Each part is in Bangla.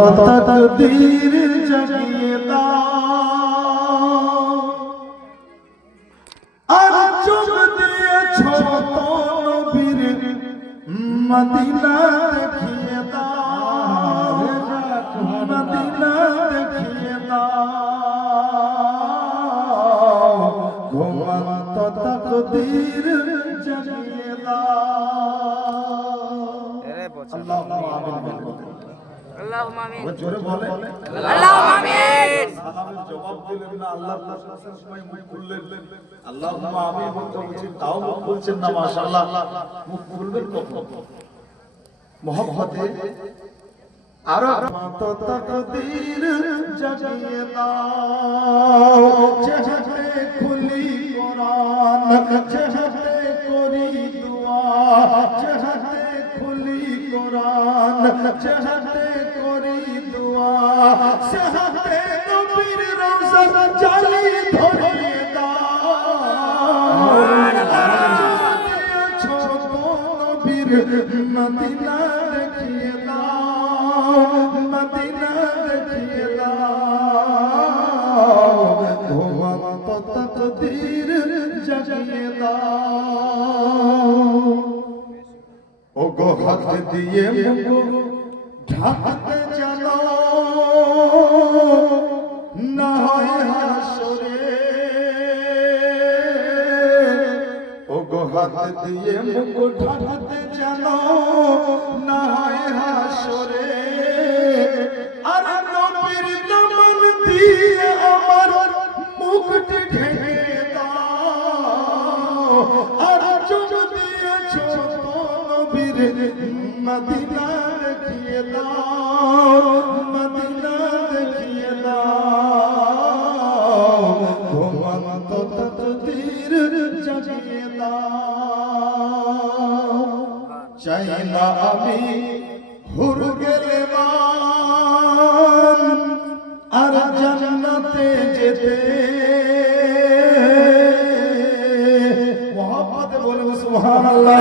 তকদীর জাগিয়ে দাও আর চোখ দিয়েছো তো নবীর মদিনা দেখিয়ে দাও মদিনা দেখিয়ে দাও ঘুমন্ত তকদীর জাগিয়ে দাও আল্লাহুম্মা আমিন আল্লাহুম্মা আমিন জোরে বলে আল্লাহুম্মা আমিন সালামের জবাব দিলেন না আল্লাহর প্রশংসার সময় মুখ খুললেন আল্লাহুম্মা আমিন বলতে বলছেন তাও মুখ খুলছেন না মাশাআল্লাহ মুখ খুলবেন কখন মোহাম্মতে আর মত তকদীর জাগিয়ে দাও চেহারে খুলি কোরআন চেহারে করি দুআ চেহারে খুলি কোরআন চেহারে করি দুআ চেহারে নবীর রওজা জালি ধরিয়ে দাও ছোট নবীর মদিনা দেখিয়ে দাও মদিনা দেখিয়ে দাও ঘুমন্ত তকদীর জাগিয়ে দাও ও গো হাত দিয়ে মুখ ঢাকতে জানো না হয় হাসরে ও গো হাত দিয়ে মুখ ঢাকতে জানো না হয় হাসরে আর নবীর দামন দিয়ে আমার মুখটি ঢেকে দাও আর চোখ দিয়েছো নবীর মদিনা দেখিয়ে দাও মদিনা দেখিয়ে দাও ঘুমন্ত তকদীর জাগিয়ে দাও চাই না আমি হুর গেলে আর জান্নাতে যেতে মোহাম্মদ বলে সুবহানাল্লাহ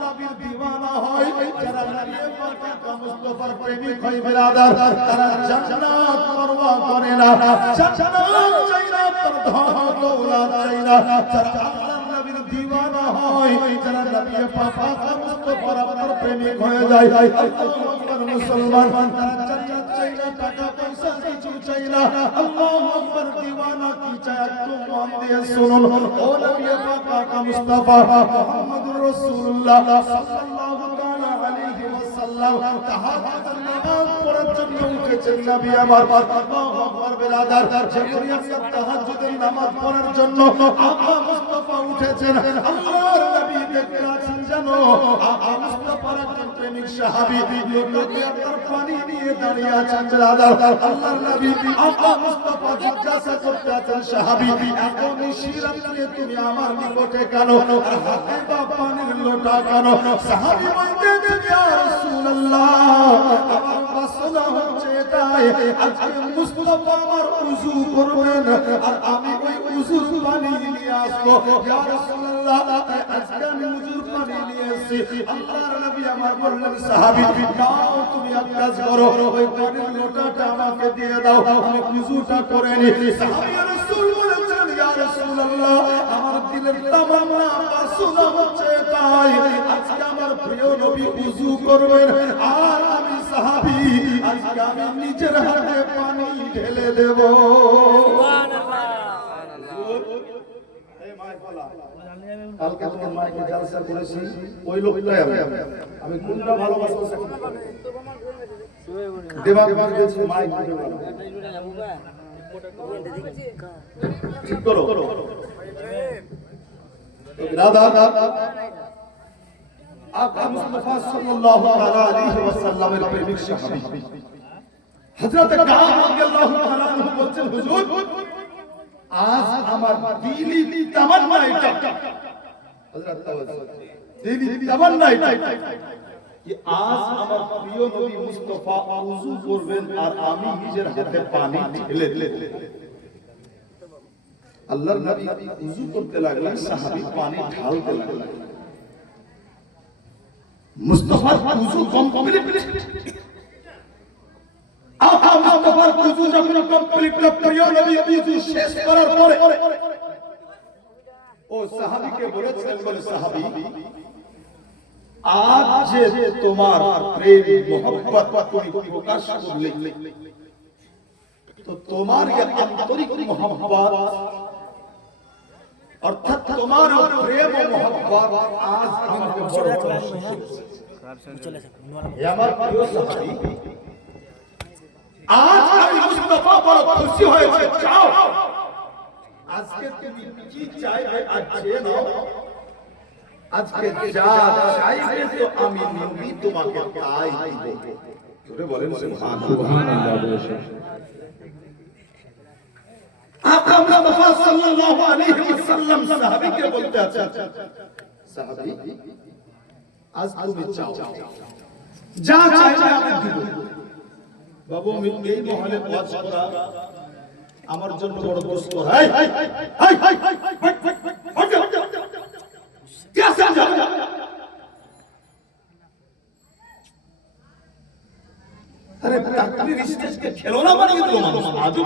নবীর দিওয়ানা হয় যারা নবী পাক মুস্তাফার প্রেমিক হয় বিরাদার তারা জান্নাত পরোয়া করে না জান্নাত চাই না তার ধন দৌলত চাই না যারা আল্লাহর নবীর দিওয়ানা হয় যারা নবী পাক মুস্তাফার আপনার প্রেমিক হয়ে যায় আল্লাহু আকবার মুসলমান তারা জান্নাত চাই না টাকা পয়সা কিছু চাই না আল্লাহু আকবার দিওয়ানা কি চায় একটু মন দিয়ে শুনুন ও নবী পাক মুস্তাফা মুহাম্মদুর রাসূলুল্লাহ সাল্লাল্লাহু তাআলা আলাইহি ওয়াসাল্লাম তাহাজ্জুদের নামাজ পড়ার জন্য উঠেছেন নবী আমার আল্লাহু আকবার বিরাদার জিবরিল তাহাজ্জুদের নামাজ পড়ার জন্য আকা মুস্তাফা উঠেছেন আল্লাহর নবী দেখতে আছেন জানো আকা মুস্তাফার একজন প্রেমিক সাহাবী লোকে তার পানি নিয়ে দাঁড়িয়ে আছেন বিরাদার আল্লাহর নবী আকা মুস্তাফা জিজ্ঞাসা করতে আছেন সাহাবী এখন শিরাতে তুমি আমার নিকটে কেন আর হাতে বা পানির লোটা কেন সাহাবী বলতেন ইয়া রাসূলুল্লাহ আমার বাসনা হচ্ছে এটাই আজকে মুস্তাফা আমার ওযু করবেন আর আমি ওই ওযুর পানি নিয়ে আসবো ইয়া রাসূলুল্লাহ আজকে আমি ওযুর পানি নিয়ে এসেছি আল্লাহর নবী আমার বললেন সাহাবী নাও তুমি এক কাজ করো ওই পানির লোটাটা আমাকে দিয়ে দাও আমি ওযুটা করে নিই সাহাবী রাসূল বলেছেন ইয়া রাসূলুল্লাহ আমার দিলের তামান্না বাসনা হচ্ছে তাই আজকে আমার প্রিয় নবী ওযু করবেন আর আমি সাহাবী আজকে আমি নিজের হাতে পানি ঢেলে দেব সুবহানাল্লাহ এই মাইকওয়ালা কালকে তোমার মাইকে জলসা করেছি ওই লোকটাই আমি কোনটা ভালোবাসি দেবাগ দিয়েছি মাইক ঠিক করো রাধা আকা মুস্তাফা সাল্লাল্লাহু আলাইহি ওয়াসাল্লামের প্রেমিক সাহাবী হযরত কাব রাদিয়াল্লাহু তাআলা আনহু বলেন হুজুর আজ আমার দিলি তামান্না এটা হযরত দিলি তামান্না এটা যে আজ আমার প্রিয় নবী মুস্তাফা ওযু করবেন আর আমি নিজের হাতে পানি ঢেলে দেব আল্লাহর নবী ওযু করতে লাগলেন সাহাবী পানি ঢালতে লাগলেন মুস্তাফা ওযু কমপ্লিট যখন কমপ্লিট প্রিয় নবী ওযু শেষ করার পরে ও সাহাবীকে বলেছিলেন, বলে সাহাবী আজ যে তোমার প্রেম মোহব্বত তুমি প্রকাশ করলে, তো তোমার এই আন্তরিক মোহব্বত অর্থাৎ তোমার প্রেম ও মোহব্বত আজ আমাকে বড় খুশি করেছে। হে আমার প্রিয় সাহাবী, আজ আমি মুস্তাফা বড় খুশি হয়েছে। চাও আজকে তুমি কি চাইবে আজ চেয়ে নাও। আজকে যা চাইবে তো আমি নবী তোমাকে তাই দিব। জোরে বলেন সুবহানাল্লাহ। আকা মুস্তাফা সাল্লাল্লাহু আলাইহি ওয়াসাল্লাম সাহাবীকে বলতে আছেন, সাহাবী আজ তুমি চাও, যা চাইবে আমি দিব। বাবু এই মহলে ওয়াজ করা আমার জন্য বড় কষ্ট। High high high high high कैसे अरे ताकबीर स्टेज के खिलौना बन गए तुम।